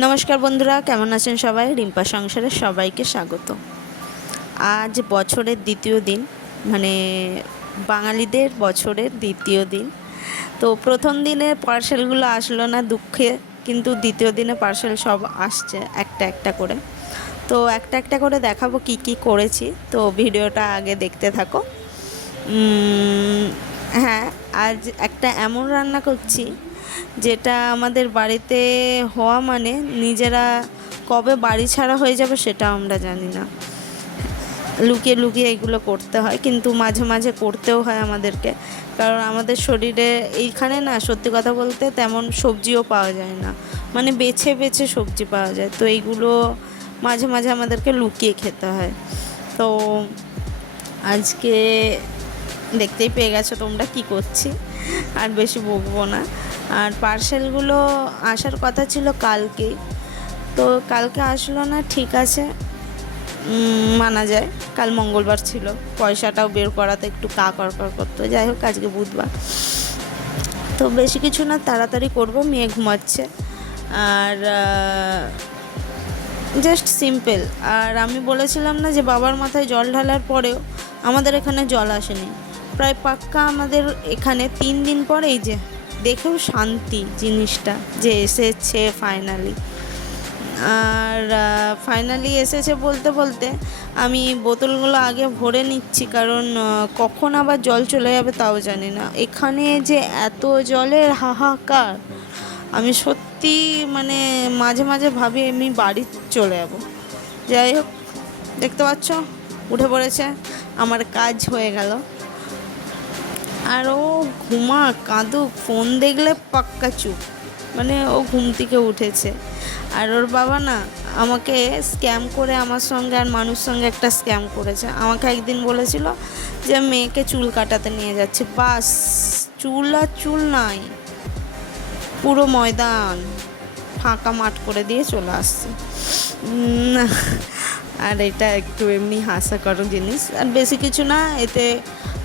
নমস্কার বন্ধুরা, কেমন আছেন সবাই? রিম্পা সংসারে সবাইকে স্বাগত। আজ বছরের দ্বিতীয় দিন মানে বাঙালিদের বছরের দ্বিতীয় দিন। তো প্রথম দিনে পার্সেলগুলো আসলো না দুঃখে, কিন্তু দ্বিতীয় দিনে পার্সেল সব আসছে একটা একটা করে। তো একটা একটা করে দেখাবো কি কি করেছি। তো ভিডিওটা আগে দেখতে থাকো। হ্যাঁ আজ একটা এমন রান্না করছি যেটা আমাদের বাড়িতে হওয়া মানে নিজেরা কবে বাড়ি ছাড়া হয়ে যাবে সেটা আমরা জানি না। লুকিয়ে লুকিয়ে এগুলো করতে হয়, কিন্তু মাঝে মাঝে করতেও হয় আমাদেরকে। কারণ আমাদের শরীরে এইখানে না, সত্যি কথা বলতে তেমন সবজিও পাওয়া যায় না। মানে বেছে বেছে সবজি পাওয়া যায়, তো এইগুলো মাঝে মাঝে আমাদেরকে লুকিয়ে খেতে হয়। তো আজকে দেখতেই পেয়ে গেছো তোমরা কি করছি, আর বেশি বকবো না। আর পার্সেলগুলো আসার কথা ছিল কালকেই তো কালকে আসলো না, ঠিক আছে। মানা যায়। কাল মঙ্গলবার ছিল। পয়সাটাও বের করাতে একটু কা করকর করতো। যাই হোক, আজকে বুধবার। তো বেশি কিছু না, তাড়াতাড়ি করব, মেয়ে ঘুমাচ্ছে। আর জাস্ট সিম্পল আর আমি বলেছিলাম না যে বাবার মাথায় জল ঢালার পরেও আমাদের এখানে জল আসেনি। প্রায় পাক্কা আমাদের এখানে। তিন দিন পর এই যে দেখেও শান্তি জিনিসটা যে এসেছে ফাইনালি আর ফাইনালি এসেছে বলতে বলতে আমি বোতলগুলো আগে ভরে নিচ্ছি কারণ কখন আবার জল চলে যাবে তাও জানি না। এখানে যে এত জলের হাহাকার, আমি সত্যি মানে মাঝে মাঝে ভাবি আমি বাড়ি চলে যাব। যাই হোক, দেখতে পাচ্ছ? উঠে পড়েছে, আমার কাজ হয়ে গেল। আর ও ঘুমা কাঁদুক ফোন দেখলে পাক্কা চুপ। মানে ও ঘুম থেকে উঠেছে। আর ওর বাবা না আমাকে স্ক্যাম করে আমার সঙ্গে আর মানুষ সঙ্গে একটা স্ক্যাম করেছে। আমাকে একদিন বলেছিল যে মেয়েকে চুল কাটাতে নিয়ে যাচ্ছে। বাস চুল আর চুল নাই। পুরো ময়দান ফাঁকা মাঠ করে দিয়ে চলে আসছে। উম, আর এটা একটু এমনি হাস্যকর জিনিস। আর বেশি কিছু না, এতে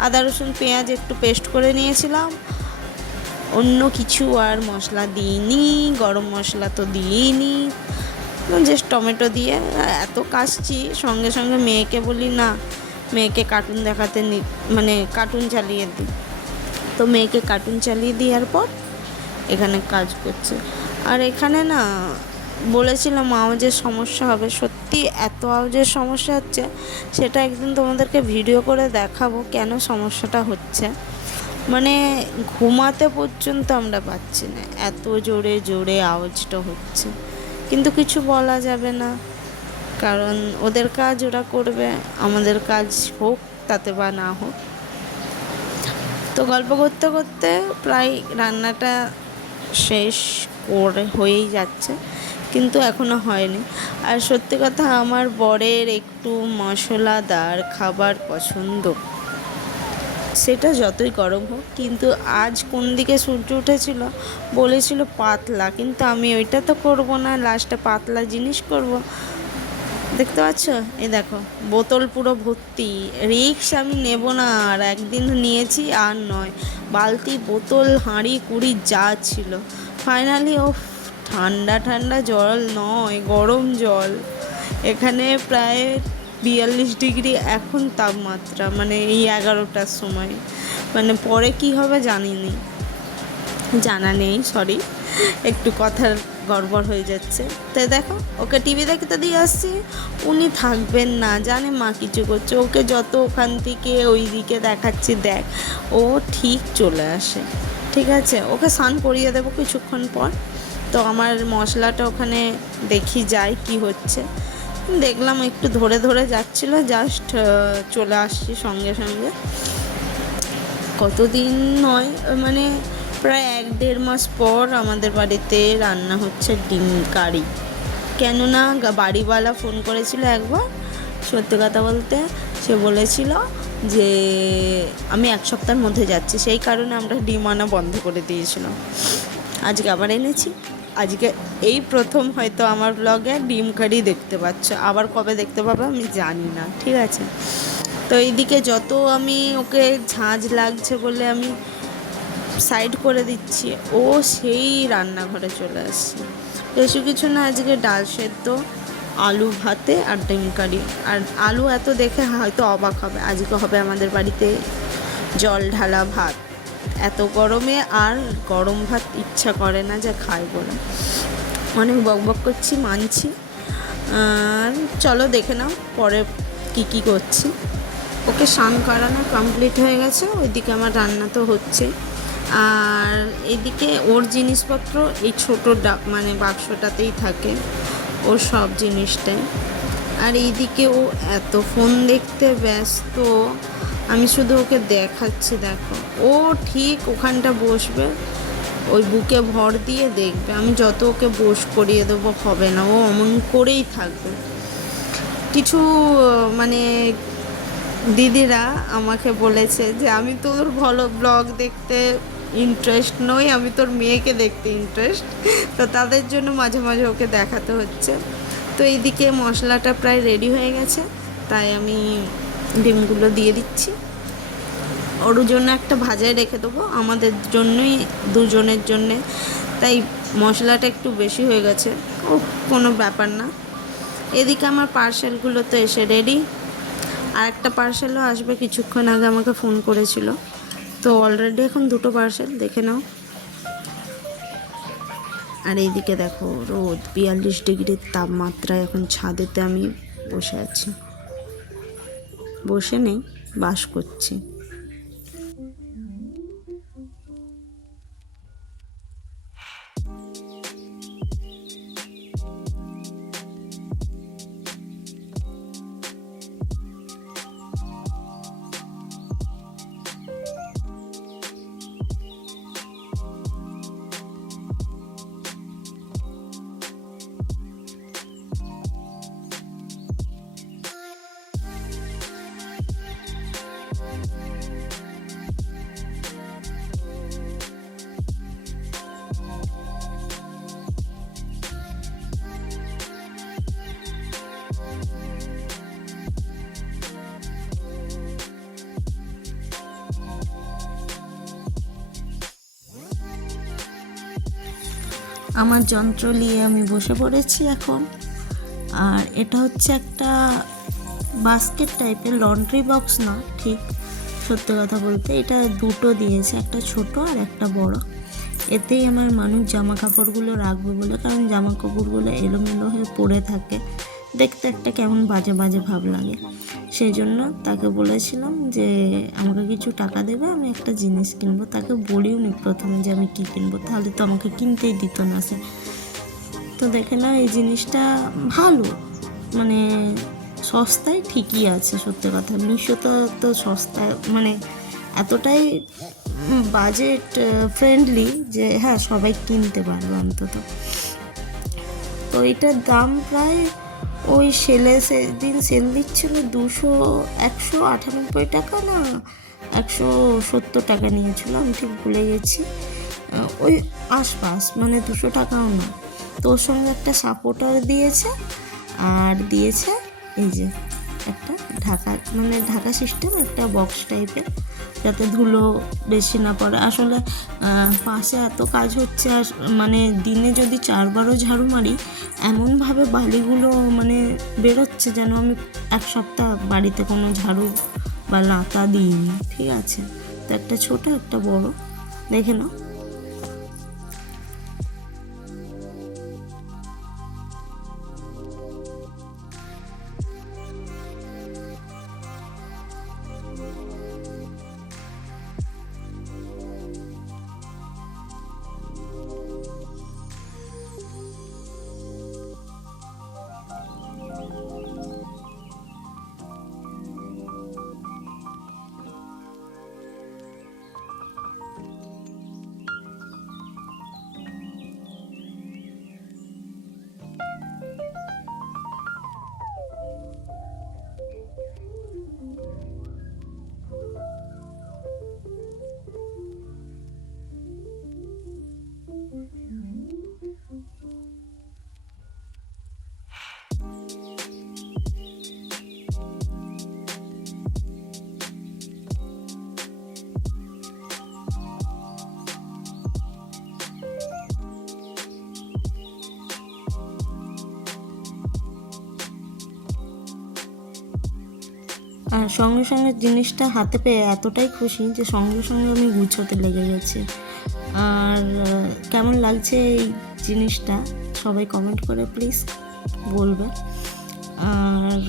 আদা, রসুন, পেঁয়াজ একটু পেস্ট করে নিয়েছিলাম। অন্য কিছু আর মশলা দিইনি, গরম মশলা তো দিইনি। জাস্ট টমেটো দিয়ে এত কাশছি, সঙ্গে সঙ্গে মেয়েকে বলি, না, মেয়েকে কার্টুন দেখাতে নি মানে কার্টুন চালিয়ে দিই তো মেয়েকে কার্টুন চালিয়ে দেওয়ার পর এখানে কাজ করছে। আর এখানে না বলেছিলাম আওয়াজের সমস্যা হবে, সত্যি এত আওয়াজের সমস্যা হচ্ছে, সেটা একদিন তোমাদেরকে ভিডিও করে দেখাবো কেন সমস্যাটা হচ্ছে। মানে ঘুমাতে পর্যন্ত আমরা পাচ্ছি না, এত জোরে জোরে আওয়াজটা হচ্ছে। কিন্তু কিছু বলা যাবে না, কারণ ওদের কাজ ওরা করবে, আমাদের কাজ হোক, তাতে বা না হোক। তো গল্প করতে করতে প্রায় রান্নাটা শেষ করে, হয়েই যাচ্ছে। কিন্তু এখনও হয়নি। আর সত্যি কথা, আমার বরের একটু মশলাদার খাবার পছন্দ। সেটা যতই গরম হোক, কিন্তু আজ কোন দিকে সূর্য উঠেছিল বলেছিল পাতলা, কিন্তু আমি ওইটা তো করব না লাস্টে পাতলা জিনিস করব। দেখতে পাচ্ছ? এই দেখো, বোতল পুরো ভর্তি, রিক্স আমি নেব না, আর একদিন নিয়েছি, আর নয়। বালতি, বোতল, হাঁড়ি, কুড়ি, যা ছিল। ফাইনালি ও ঠান্ডা ঠান্ডা জল নয়, গরম জল। এখানে প্রায় বিয়াল্লিশ ডিগ্রি এখন তাপমাত্রা মানে এই এগারোটার সময়। মানে পরে কি হবে জানি নি জানা নেই সরি একটু কথার গড়বড় হয়ে যাচ্ছে। তো দেখো, ওকে টিভি দেখতে দিয়ে আসছি। উনি থাকবেন না, জানে মা কিছু করছে। ওকে যত ওখান থেকে ওই দিকে দেখাচ্ছি, দেখ। ও ঠিক চলে আসে। ঠিক আছে, ওকে স্নান করিয়ে দেবো কিছুক্ষণ পর। তো আমার মশলাটা ওখানে দেখি যাই কি হচ্ছে। দেখলাম একটু ধরে ধরে যাচ্ছিল জাস্ট চলে আসছি সঙ্গে সঙ্গে। কতদিন নয় মানে প্রায় এক দেড় মাস পর আমাদের বাড়িতে রান্না হচ্ছে ডিম কারি। কেননা বাড়িওয়ালা ফোন করেছিল একবার, সত্যি কথা বলতে সে বলেছিল যে আমি এক সপ্তাহের মধ্যে যাচ্ছি, সেই কারণে আমরা ডিম আনা বন্ধ করে দিয়েছিলাম। আজকে আবার এনেছি। আজকে এই প্রথম হয়তো আমার ব্লগে ডিম কারি দেখতে পাচ্ছ। আবার কবে দেখতে পাবে আমি জানি না, ঠিক আছে? তো এইদিকে যত আমি ওকে ঝাঁঝ লাগছে বলে আমি সাইড করে দিচ্ছি, ও সেই রান্নাঘরে চলে আসছে। বেশি কিছু না, আজকে ডাল সেদ্ধ, আলু ভাতে আর ডিম কারি। আর আলু এত দেখে হয়তো অবাক হবে, আজকে হবে আমাদের বাড়িতে জল ঢালা ভাত। গরমে আর গরম ভাত ইচ্ছা করে না যে খাই বলে। অনেক বক বক করছি, মানছি। আর চলো দেখে নাও পরে কি কি করছি। ওকে স্নান করানো কমপ্লিট হয়ে গেছে, ওইদিকে আমার রান্না তো হচ্ছে আর এদিকে ওর জিনিসপত্র এই ছোটো ডাক মানে বাক্সটাতেই থাকে, ওর সব জিনিসটাই। আর এইদিকে ও এত ফোন দেখতে ব্যস্ত। আমি শুধু ওকে দেখাচ্ছি, দেখো। ও ঠিক ওখানটা বসবে, ওই বুকে ভর দিয়ে দেখবে। আমি যত ওকে বস করিয়ে দেবো, হবে না। ও অমন করেই থাকবে। কিছু মানে দিদিরা আমাকে বলেছে যে, আমি তোর ভালো ব্লগ দেখতে ইন্টারেস্ট নই, আমি তোর মেয়েকে দেখতে ইন্টারেস্ট তো তাদের জন্য মাঝে মাঝে ওকে দেখাতে হচ্ছে। তো এইদিকে মশলাটা প্রায় রেডি হয়ে গেছে। তাই আমি ডিমগুলো দিয়ে দিচ্ছি। ওর জন্য একটা ভাজায় রেখে দেবো। আমাদের জন্যই, দুজনের জন্যে। তাই মশলাটা একটু বেশি হয়ে গেছে। ও, কোনো ব্যাপার না। এদিকে আমার পার্সেলগুলো তো এসে রেডি আর একটা পার্সেলও আসবে কিছুক্ষণ আগে আমাকে ফোন করেছিল। তো অলরেডি এখন দুটো পার্সেল, দেখে নাও। আর এইদিকে দেখো, রোদ, বিয়াল্লিশ ডিগ্রির তাপমাত্রায় এখন ছাদেতে আমি বসে আছি। বসে নেই বাস করছি। আমার যন্ত্র নিয়ে আমি বসে পড়েছি এখন। আর এটা হচ্ছে একটা বাস্কেট টাইপের লন্ড্রি বক্স না, ঠিক সত্যি কথা বলতে এটা দুটো দিয়েছে, একটা ছোট আর একটা বড়। এতেই আমার মানুষ জামা কাপড়গুলো রাখবে বলে, কারণ জামা কাপড়গুলো এলোমেলো হয়ে পড়ে থাকে। দেখতে একটা কেমন বাজে বাজে ভাব লাগে। সেই জন্য তাকে বলেছিলাম যে, আমাকে কিছু টাকা দেবে, আমি একটা জিনিস কিনবো। তাকে বলিও নি প্রথমে যে, আমি কী কিনবো? তাহলে তো আমাকে কিনতেই দিত না সে। তো দেখে না এই জিনিসটা ভালো। মানে সস্তায় ঠিকই আছে, সত্যি কথা। মিশোতে তো সস্তায় মানে এতটাই বাজেট ফ্রেন্ডলি যে হ্যাঁ সবাই কিনতে পারবে অন্তত। তো এটার দাম প্রায় ওই সেলে সেদিন সেল দিচ্ছিল দুশো, একশো আটানব্বই টাকা না? একশো সত্তর টাকা নিয়েছিল, আমি ঠিক ভুলে গেছি। ওই আশপাশ মানে দুশো টাকাও না। তোর সঙ্গে একটা সাপোর্টার দিয়েছে, আর দিয়েছে এই যে একটা ঢাকা মানে ঢাকা সিস্টেম একটা বক্স টাইপের যাতে ধুলো বেশি না পড়ে। আসলে পাশে এত কাজ হচ্ছে, আর মানে দিনে যদি চারবারও ঝাড়ু মারি, এমনভাবে বালিগুলো মানে বেরোচ্ছে যেন আমি এক সপ্তাহ বাড়িতে কোনো ঝাড়ু বা লাতা দিইনি। ঠিক আছে? তো একটা ছোট, একটা বড়। দেখে নাও। আর সঙ্গে সঙ্গে জিনিসটা হাতে পেয়ে এতটাই খুশি যে সঙ্গে সঙ্গে আমি গুছোতে লেগে গেছি। আর কেমন লাগছে এই জিনিসটা? সবাই কমেন্ট করে প্লিজ বলবে। আর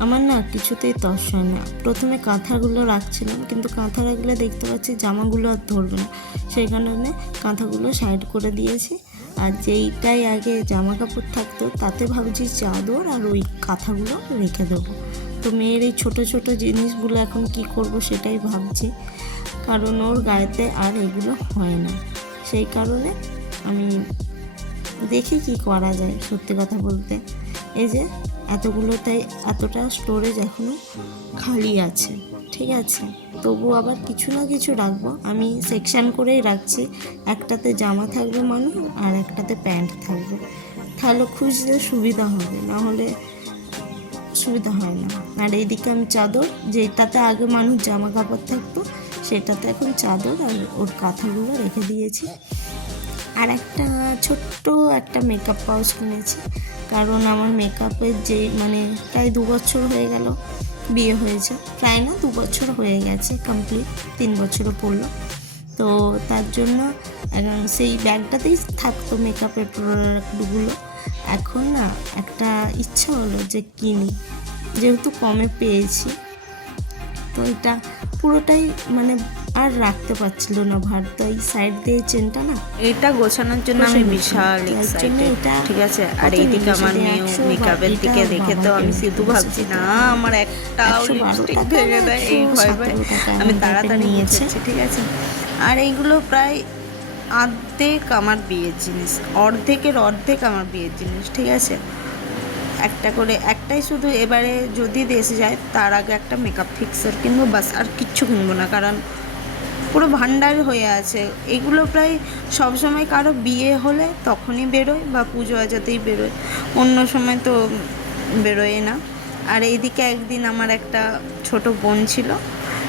আমার না কিছুতেই তস হয় না। প্রথমে কাঁথাগুলো রাখছিলাম, কিন্তু কাঁথা রাখলে দেখতে পাচ্ছি জামাগুলো আর ধরবে না। সেই কারণে কাঁথাগুলো সাইড করে দিয়েছি। আর যেইটাই আগে জামা কাপড় থাকতো, তাতে ভাবছি চাদর আর ওই কাঁথাগুলো রেখে দেবো। তো মেয়ের এই ছোটো ছোটো জিনিসগুলো এখন কি করব সেটাই ভাবছি, কারণ ওর গায়েতে আর এগুলো হয় না। সেই কারণে আমি দেখি কি করা যায়, সত্যি কথা বলতে। এই যে এতগুলো তাই এতটা স্টোরেজ এখনও খালি আছে। ঠিক আছে, তবু আবার কিছু না কিছু রাখব। আমি সেকশন করেই রাখছি, একটাতে জামা থাকবে মানুষ আর একটাতে প্যান্ট থাকবে। তাহলে খুঁজতে সুবিধা হবে, না হলে সুবিধা হয় না। আর এইদিকে আমি চাদর, যেটাতে আগে মানুষ জামা কাপড় থাকতো, সেটাতে এখন চাদর আর ওর কাঁথাগুলো রেখে দিয়েছি। আর একটা ছোট্ট একটা মেকআপ পাউচ কিনেছি, কারণ আমার মেকআপের যে মানে প্রায় দু বছর হয়ে গেল। বিয়ে হয়েছে। প্রায় না দু বছর হয়ে গেছে কমপ্লিট তিন বছরও পড়ল। তো তার জন্য সেই ব্যাগটাতেই থাকতো মেকআপের প্রোডাক্টগুলো এখন না একটা ইচ্ছা হলো যে কিনি। যেহেতু কমে পেয়েছি, তো এটা পুরোটাই মানে আর রাখতে পারছিল না ভার। তো এই সাইড দিয়ে চেনটা না এটা গোছানোর জন্য আমি বিশাল এক্সাইটেড ঠিক আছে আর এইদিকে আমার যে মেয়েও 100 বা মেকআপের দিকে দেখে তো আমি শুধু ভাবছি না আমার একটা লিপস্টিক ভেঙে দেয় এই ভয় ভয় আমি তাড়াতাড়ি নিয়েছি। ঠিক আছে? আর এইগুলো প্রায় অর্ধেক আমার বিয়ের জিনিস অর্ধেকের অর্ধেক আমার বিয়ের জিনিস ঠিক আছে? একটা করে একটাই শুধু এবারে যদি দেশে যায় তার আগে একটা মেকআপ ফিক্সার কিনবো বাস আর কিচ্ছু কিনবো না কারণ পুরো ভান্ডার হয়ে আছে। এগুলো প্রায় সব সময় কারও বিয়ে হলে তখনই বেরোয় বা পুজো আজাতেই বেরোয়। অন্য সময় তো বেরোয় না। আর এইদিকে একদিন আমার একটা ছোট বোন ছিল।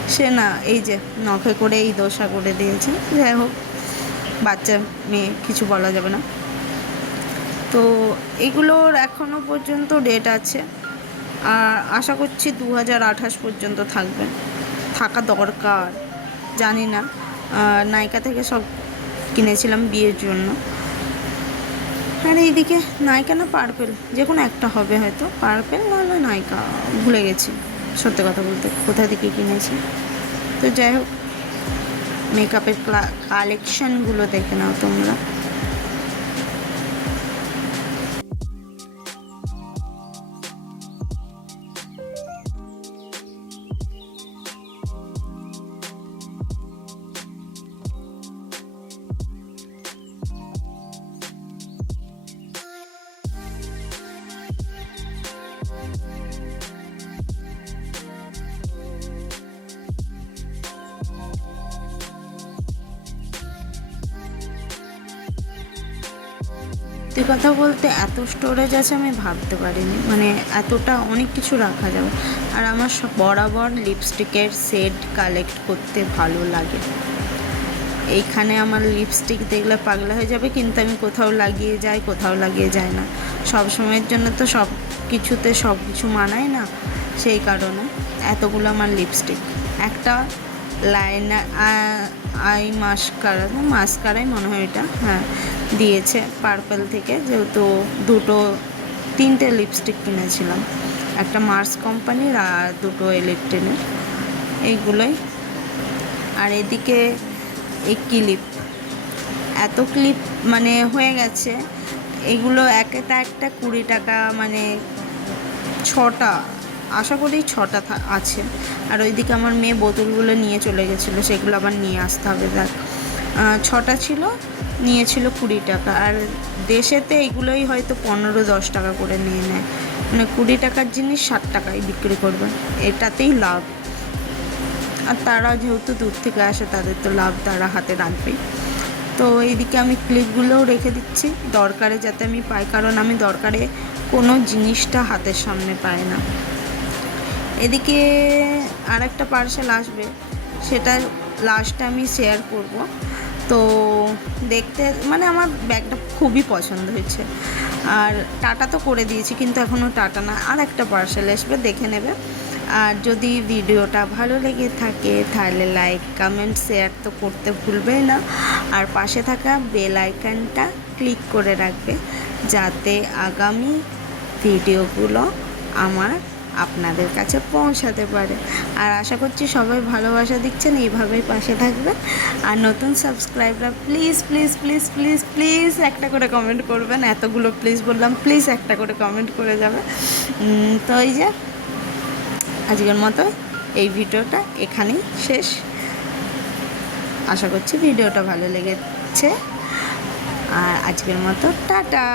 সে না, এই যে নখে করে এই দোসা করে দিয়েছে। যাই হোক, বাচ্চা মেয়ে, কিছু বলা যাবে না। তো এগুলোর এখনও পর্যন্ত ডেট আছে। আর আশা করছি দু হাজার আঠাশ পর্যন্ত থাকবে। থাকা দরকার। জানি না। নায়িকা থেকে সব কিনেছিলাম বিয়ের জন্য। আর এইদিকে নায়িকা না পার্পেল? যে কোনো একটা হবে হয়তো। পার্পেল নাহলে নায়িকা, ভুলে গেছি। সত্যি কথা বলতে, কোথা থেকে কিনেছি? তো যাই হোক মেকআপের কালেকশানগুলো দেখে নাও তোমরা। সত্যি কথা বলতে এত স্টোরেজ আছে আমি ভাবতে পারিনি মানে এতটা অনেক কিছু রাখা যাবে আর আমার সব বরাবর লিপস্টিকের সেট কালেক্ট করতে ভালো লাগে এইখানে আমার লিপস্টিক দেখলে পাগলা হয়ে যাবে কিন্তু আমি কোথাও লাগিয়ে যাই কোথাও লাগিয়ে যাই না সব সময়ের জন্য তো সব কিছুতে সব কিছু মানায় না সেই কারণে এতগুলো আমার লিপস্টিক একটা লাইনার আই মাস্কারা মাস্কারাই মনে হয় এটা হ্যাঁ দিয়েছে পার্পেল থেকে, যেহেতু দুটো, তিনটে লিপস্টিক কিনেছিলাম। একটা মার্স কোম্পানির আর দুটো ইলেকট্রিনের এইগুলোই। আর এদিকে এই ক্লিপ এত ক্লিপ মানে হয়ে গেছে, এগুলো একটা একটা কুড়ি টাকা মানে ছটা, আশা করি ছটা আছে। আর ওইদিকে আমার মেয়ে বোতলগুলো নিয়ে চলে গেছিল, সেগুলো আবার নিয়ে আসতে হবে, দেখ। ছটা ছিল নিয়েছিল কুড়ি টাকা। আর দেশেতে এগুলোই হয়তো পনেরো, দশ টাকা করে নিয়ে নেয়। মানে কুড়ি টাকার জিনিস ষাট টাকায় বিক্রি করবে। এটাতেই লাভ। আর তারা যেহেতু দূর থেকে আসে, তাদের তো লাভ তারা হাতে রাখবেই। তো এইদিকে আমি ক্লিপগুলোও রেখে দিচ্ছি। দরকারে যাতে আমি পাই, কারণ আমি দরকারে কোনো জিনিসটা হাতের সামনে পাই না। এদিকে আর একটা পার্সেল আসবে। সেটা লাস্টে আমি শেয়ার করব। তো দেখতে মানে আমার ব্যাগটা খুবই পছন্দ হয়েছে। আর টাটা তো করে দিয়েছি, কিন্তু এখনও টাটা না। আর একটা পার্সেল আসবে, দেখে নেবে। আর যদি ভিডিওটা ভালো লেগে থাকে, তাহলে লাইক কমেন্ট শেয়ার তো করতে ভুলবেই না। আর পাশে থাকা বেল আইকনটা ক্লিক করে রাখবে, যাতে আগামী ভিডিওগুলো আমার আপনাদের কাছে পৌঁছাতে পারে। আর আশা করছি সবাই ভালোবাসা দিচ্ছেন, এইভাবেই পাশে থাকবেন। আর নতুন সাবস্ক্রাইবরা please please please please please একটা করে কমেন্ট করবেন। এতগুলো প্লিজ বললাম প্লিজ একটা করে কমেন্ট করে যাবে। তো এই যে, আজকের মতো এই ভিডিওটা এখানেই শেষ। আশা করছি ভিডিওটা ভালো লেগেছে। আর আজকের মতো, টাটা!